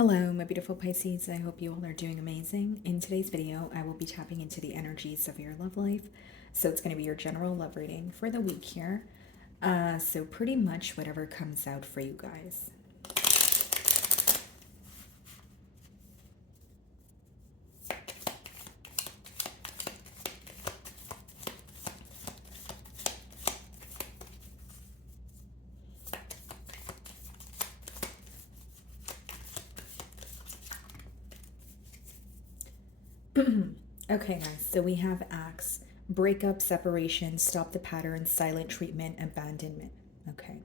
Hello, my beautiful Pisces. I hope you all are doing amazing. In today's video, I will be tapping into the energies of your love life. So it's going to be your general love reading for the week here. So pretty much whatever comes out for you guys. Okay, guys, so we have acts: breakup, separation, stop the pattern, silent treatment, abandonment. Okay.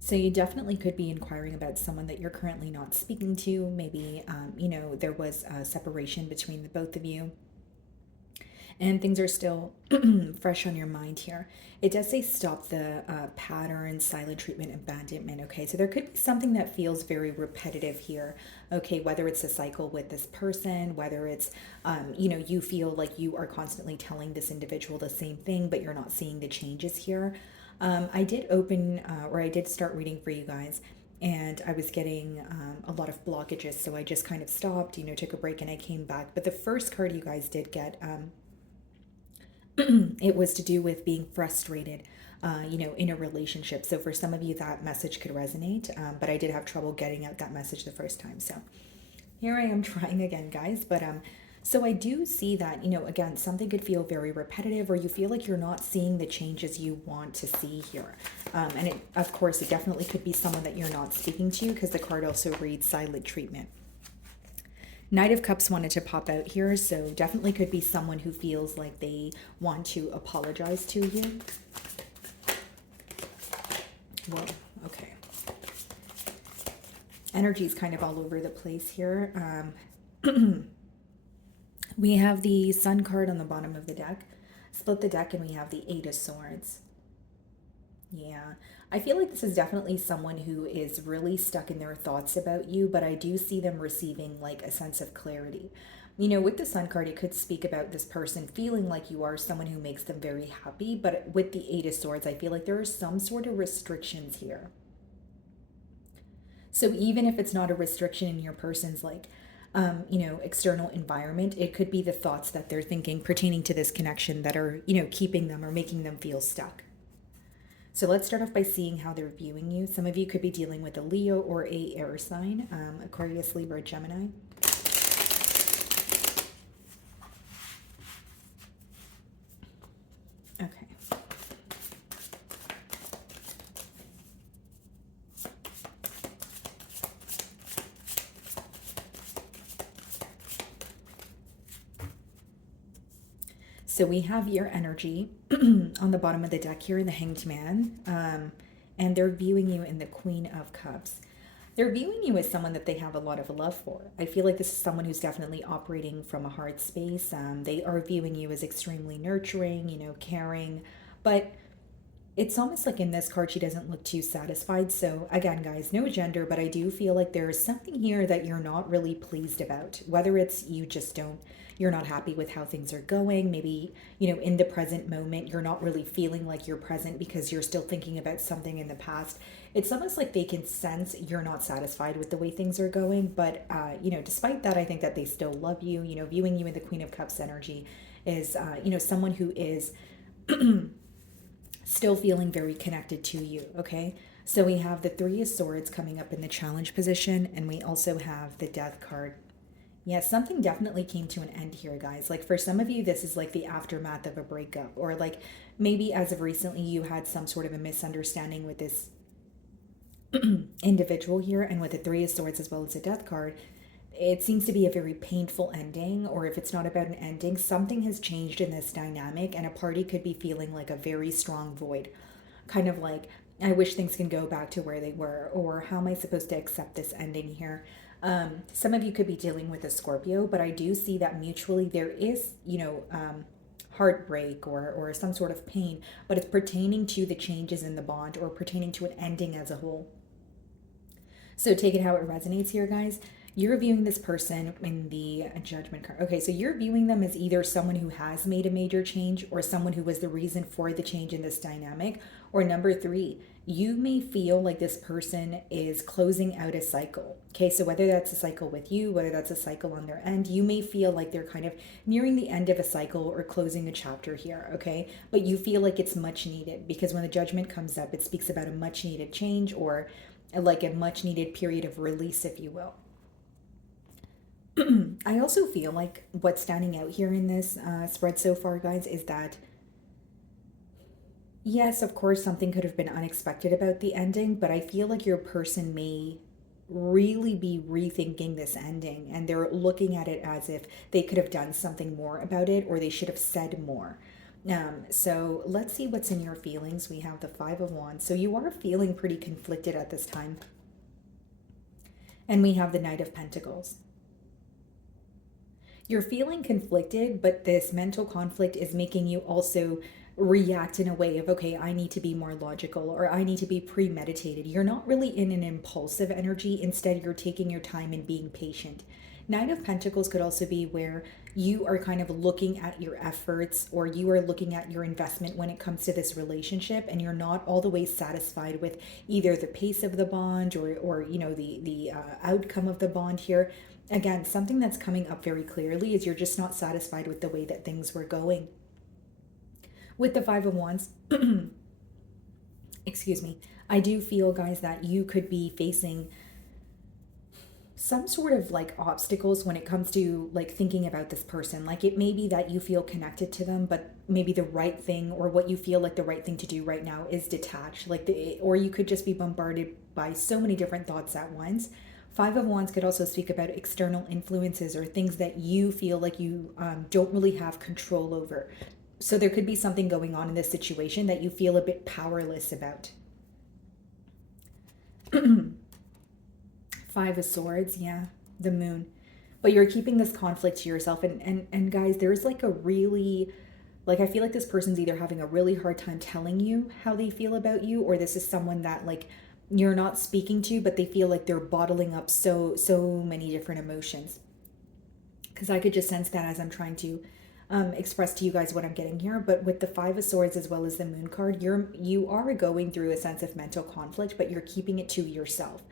So you definitely could be inquiring about someone that you're currently not speaking to. Maybe, there was a separation between the both of you and things are still fresh on your mind here. It does say stop the pattern, silent treatment, abandonment. Okay, so there could be something that feels very repetitive here. Okay, whether it's a cycle with this person, whether it's, you feel like you are constantly telling this individual the same thing, but you're not seeing the changes here. I did I did start reading for you guys, and I was getting a lot of blockages, so I just kind of stopped, took a break, and I came back. But the first card you guys did get, it was to do with being frustrated, in a relationship. So for some of you, that message could resonate, but I did have trouble getting out that message the first time. So here I am trying again, guys. But so I do see that, again, something could feel very repetitive, or you feel like you're not seeing the changes you want to see here. And of course, it definitely could be someone that you're not speaking to, because the card also reads silent treatment. Knight of Cups wanted to pop out here, so definitely could be someone who feels like they want to apologize to you. Whoa, okay. Energy is kind of all over the place here. We have the Sun card on the bottom of the deck. Split the deck and we have the Eight of Swords. Yeah, I feel like this is definitely someone who is really stuck in their thoughts about you, but I do see them receiving like a sense of clarity. With the Sun card, it could speak about this person feeling like you are someone who makes them very happy, but with the Eight of Swords, I feel like there are some sort of restrictions here. So even if it's not a restriction in your person's external environment, it could be the thoughts that they're thinking pertaining to this connection that are, keeping them or making them feel stuck. So let's start off by seeing how they're viewing you. Some of you could be dealing with a Leo or a air sign, Aquarius, Libra, Gemini. Okay. So we have your energy on the bottom of the deck here, the Hanged Man, and they're viewing you in the Queen of Cups. They're viewing you as someone that they have a lot of love for. I feel like this is someone who's definitely operating from a heart space. They are viewing you as extremely nurturing, caring, but it's almost like in this card, she doesn't look too satisfied. So again, guys, no gender, but I do feel like there's something here that you're not really pleased about, whether it's you're not happy with how things are going. Maybe, in the present moment, you're not really feeling like you're present because you're still thinking about something in the past. It's almost like they can sense you're not satisfied with the way things are going. But, despite that, I think that they still love you. Viewing you in the Queen of Cups energy is, someone who is still feeling very connected to you, okay? So we have the Three of Swords coming up in the challenge position, and we also have the Death card. Yeah, something definitely came to an end here, guys. Like for some of you, this is like the aftermath of a breakup, or like maybe as of recently, you had some sort of a misunderstanding with this individual here, and with the Three of Swords as well as the Death card, it seems to be a very painful ending, or if it's not about an ending, something has changed in this dynamic, and a party could be feeling like a very strong void. Kind of like, I wish things can go back to where they were, or how am I supposed to accept this ending here? Some of you could be dealing with a Scorpio, but I do see that mutually there is, heartbreak or some sort of pain, but it's pertaining to the changes in the bond or pertaining to an ending as a whole. So take it how it resonates here, guys. You're viewing this person in the Judgment card. Okay, so you're viewing them as either someone who has made a major change or someone who was the reason for the change in this dynamic. Or number three, you may feel like this person is closing out a cycle. Okay, so whether that's a cycle with you, whether that's a cycle on their end, you may feel like they're kind of nearing the end of a cycle or closing a chapter here, okay? But you feel like it's much needed because when the Judgment comes up, it speaks about a much needed change or like a much needed period of release, if you will. I also feel like what's standing out here in this spread so far, guys, is that yes, of course, something could have been unexpected about the ending, but I feel like your person may really be rethinking this ending and they're looking at it as if they could have done something more about it or they should have said more. So let's see what's in your feelings. We have the Five of Wands. So you are feeling pretty conflicted at this time. And we have the Knight of Pentacles. You're feeling conflicted, but this mental conflict is making you also react in a way of, okay, I need to be more logical or I need to be premeditated. You're not really in an impulsive energy. Instead, you're taking your time and being patient. Nine of Pentacles could also be where you are kind of looking at your efforts or you are looking at your investment when it comes to this relationship and you're not all the way satisfied with either the pace of the bond or you know, the outcome of the bond here. Again, something that's coming up very clearly is you're just not satisfied with the way that things were going. With the Five of Wands, excuse me, I do feel, guys, that you could be facing some sort of like obstacles when it comes to like thinking about this person. Like it may be that you feel connected to them, but maybe the right thing or what you feel like the right thing to do right now is detached. Or you could just be bombarded by so many different thoughts at once. Five of Wands could also speak about external influences or things that you feel like you don't really have control over. So there could be something going on in this situation that you feel a bit powerless about. Five of Swords, yeah, the Moon. But you're keeping this conflict to yourself. And guys, there's like a really, like I feel like this person's either having a really hard time telling you how they feel about you, or this is someone that like you're not speaking to, but they feel like they're bottling up so many different emotions. Because I could just sense that as I'm trying to express to you guys what I'm getting here. But with the Five of Swords as well as the Moon card, you are going through a sense of mental conflict, but you're keeping it to yourself.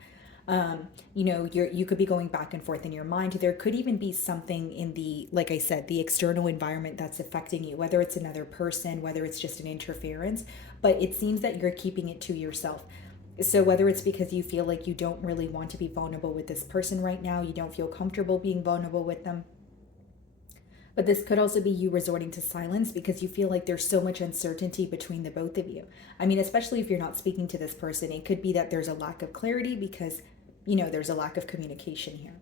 You know, you could be going back and forth in your mind. There could even be something in the, like I said, the external environment that's affecting you, whether it's another person, whether it's just an interference, but it seems that you're keeping it to yourself. So whether it's because you feel like you don't really want to be vulnerable with this person right now, you don't feel comfortable being vulnerable with them. But this could also be you resorting to silence because you feel like there's so much uncertainty between the both of you. I mean, especially if you're not speaking to this person, it could be that there's a lack of clarity because, you know, there's a lack of communication here.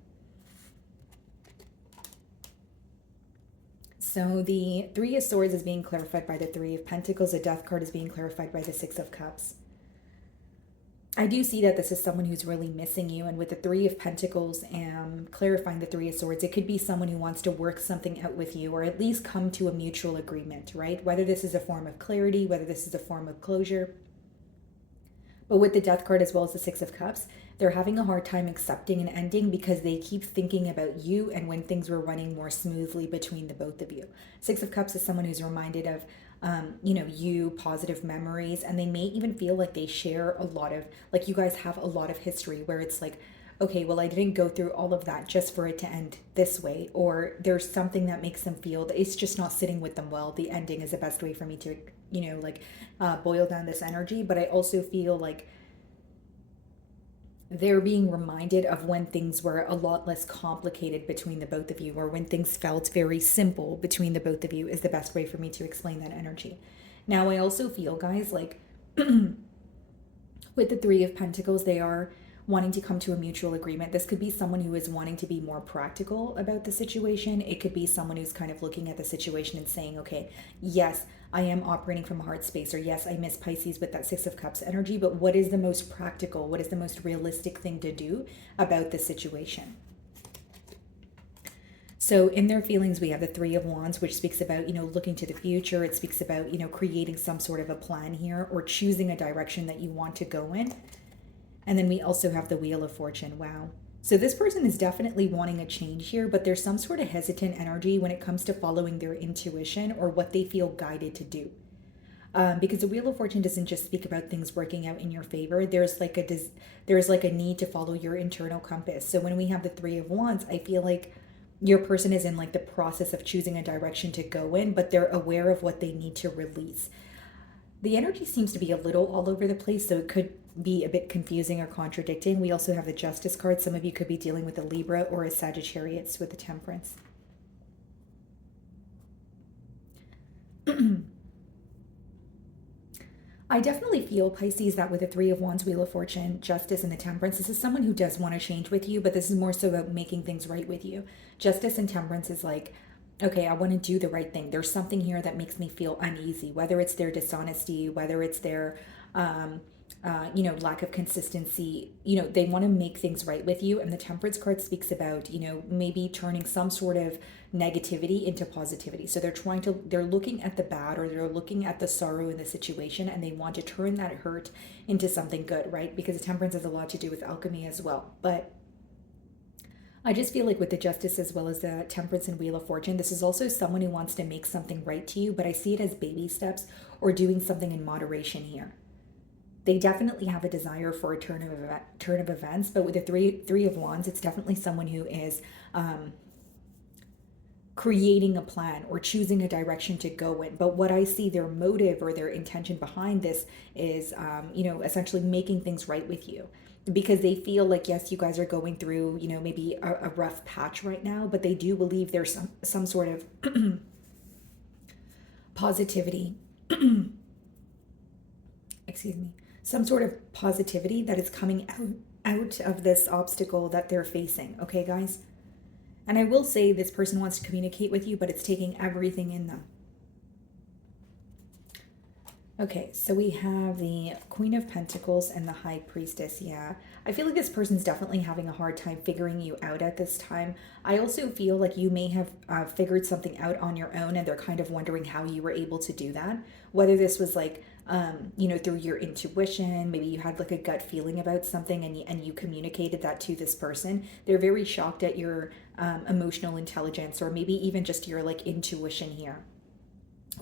So the Three of Swords is being clarified by the Three of Pentacles. The Death card is being clarified by the Six of Cups. I do see that this is someone who's really missing you. And with the Three of Pentacles and clarifying the Three of Swords, it could be someone who wants to work something out with you or at least come to a mutual agreement, right? Whether this is a form of clarity, whether this is a form of closure. But with the Death card as well as the Six of Cups, they're having a hard time accepting an ending because they keep thinking about you and when things were running more smoothly between the both of you. Six of Cups is someone who's reminded of you know, you, positive memories, and they may even feel like they share a lot of, like you guys have a lot of history where it's like, okay, well, I didn't go through all of that just for it to end this way, or there's something that makes them feel that it's just not sitting with them well. The ending is the best way for me to, you know, like boil down this energy. But I also feel like they're being reminded of when things were a lot less complicated between the both of you, or when things felt very simple between the both of you is the best way for me to explain that energy. Now, I also feel, guys, like with the Three of Pentacles, they are wanting to come to a mutual agreement. This could be someone who is wanting to be more practical about the situation. It could be someone who's kind of looking at the situation and saying, okay, yes, I am operating from a heart space, or yes, I miss Pisces with that Six of Cups energy, but what is the most practical, what is the most realistic thing to do about the situation? So in their feelings, we have the Three of Wands, which speaks about, you know, looking to the future. It speaks about, you know, creating some sort of a plan here or choosing a direction that you want to go in. And then we also have the Wheel of Fortune. Wow. So this person is definitely wanting a change here, but there's some sort of hesitant energy when it comes to following their intuition or what they feel guided to do. Because the Wheel of Fortune doesn't just speak about things working out in your favor. There's like a need to follow your internal compass. So when we have the Three of Wands, I feel like your person is in like the process of choosing a direction to go in, but they're aware of what they need to release. The energy seems to be a little all over the place, so it could be a bit confusing or contradicting. We also have the Justice card. Some of you could be dealing with a Libra or a Sagittarius with the Temperance. I definitely feel, Pisces, that with the Three of Wands, Wheel of Fortune, Justice, and the Temperance, this is someone who does want to change with you, but this is more so about making things right with you. Justice and Temperance is like, okay, I want to do the right thing. There's something here that makes me feel uneasy, whether it's their dishonesty, whether it's their, lack of consistency. They want to make things right with you. And the Temperance card speaks about, maybe turning some sort of negativity into positivity. So they're looking at the bad, or they're looking at the sorrow in the situation, and they want to turn that hurt into something good, right? Because the Temperance has a lot to do with alchemy as well. But I just feel like with the Justice as well as the Temperance and Wheel of Fortune, this is also someone who wants to make something right to you, but I see it as baby steps or doing something in moderation here. They definitely have a desire for a turn of events, but with the three of Wands, it's definitely someone who is creating a plan or choosing a direction to go in. But what I see their motive or their intention behind this is, essentially making things right with you. Because they feel like, yes, you guys are going through, maybe a rough patch right now, but they do believe there's some sort of positivity, excuse me, some sort of positivity that is coming out of this obstacle that they're facing. Okay, guys? And I will say this person wants to communicate with you, but it's taking everything in them. Okay, so we have the Queen of Pentacles and the High Priestess. Yeah, I feel like this person's definitely having a hard time figuring you out at this time. I also feel like you may have figured something out on your own, and they're kind of wondering how you were able to do that. Whether this was like, through your intuition, maybe you had like a gut feeling about something, and you communicated that to this person. They're very shocked at your emotional intelligence, or maybe even just your like intuition here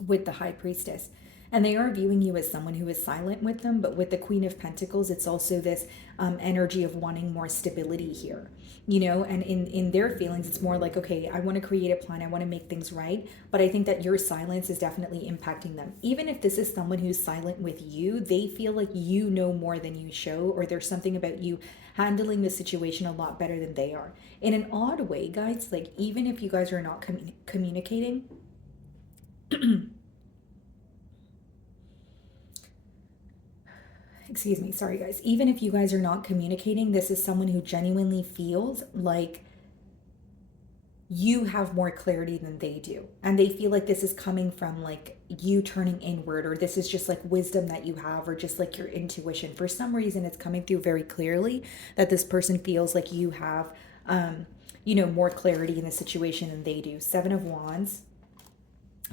with the High Priestess. And they are viewing you as someone who is silent with them. But with the Queen of Pentacles, it's also this energy of wanting more stability here. And in their feelings, it's more like, okay, I want to create a plan. I want to make things right. But I think that your silence is definitely impacting them. Even if this is someone who's silent with you, they feel like you know more than you show, or there's something about you handling the situation a lot better than they are. In an odd way, guys, like even if you guys are not communicating, excuse me, sorry guys, even if you guys are not communicating, this is someone who genuinely feels like you have more clarity than they do. And they feel like this is coming from like you turning inward, or this is just like wisdom that you have, or just like your intuition. For some reason, it's coming through very clearly that this person feels like you have, more clarity in the situation than they do. Seven of Wands,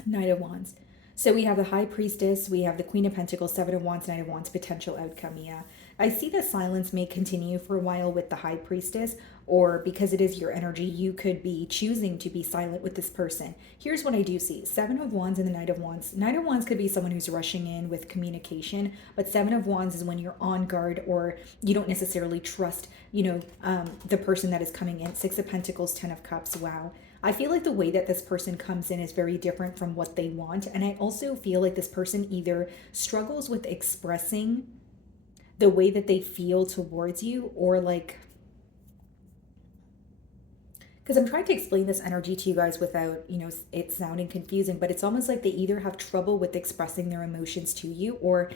Knight of Wands. So we have the High Priestess, we have the Queen of Pentacles, Seven of Wands, Knight of Wands, potential outcome. Yeah, I see that silence may continue for a while with the High Priestess, or because it is your energy, you could be choosing to be silent with this person. Here's what I do see. Seven of Wands and the Knight of Wands. Knight of Wands could be someone who's rushing in with communication, but Seven of Wands is when you're on guard, or you don't necessarily trust, the person that is coming in. Six of Pentacles, Ten of Cups. Wow. I feel like the way that this person comes in is very different from what they want. And I also feel like this person either struggles with expressing the way that they feel towards you, or like, because I'm trying to explain this energy to you guys without, it sounding confusing, but it's almost like they either have trouble with expressing their emotions to you, or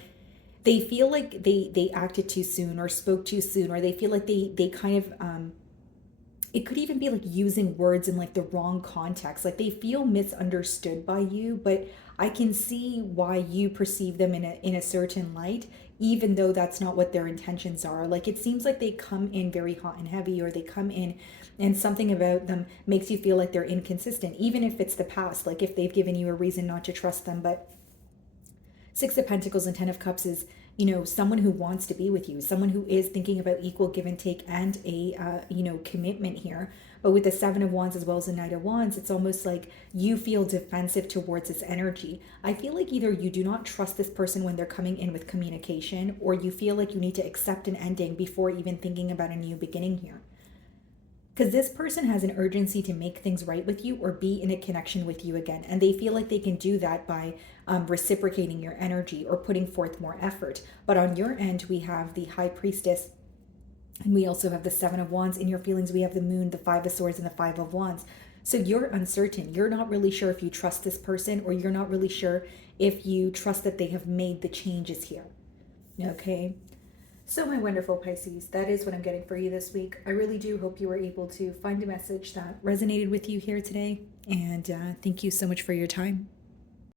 they feel like they acted too soon or spoke too soon, or they feel like they kind of, it could even be like using words in like the wrong context. Like they feel misunderstood by you, but I can see why you perceive them in a certain light, even though that's not what their intentions are. Like it seems like they come in very hot and heavy, or they come in and something about them makes you feel like they're inconsistent, even if it's the past, like if they've given you a reason not to trust them. But Six of Pentacles and Ten of Cups is, someone who wants to be with you, someone who is thinking about equal give and take and a, commitment here. But with the Seven of Wands as well as the Knight of Wands, it's almost like you feel defensive towards this energy. I feel like either you do not trust this person when they're coming in with communication, or you feel like you need to accept an ending before even thinking about a new beginning here. Because this person has an urgency to make things right with you or be in a connection with you again. And they feel like they can do that by reciprocating your energy or putting forth more effort. But on your end, we have the High Priestess, and we also have the Seven of Wands. In your feelings, we have the Moon, the Five of Swords, and the Five of Wands. So you're uncertain. You're not really sure if you trust this person, or you're not really sure if you trust that they have made the changes here. Okay. So, my wonderful Pisces, that is what I'm getting for you this week. I really do hope you were able to find a message that resonated with you here today. And thank you so much for your time.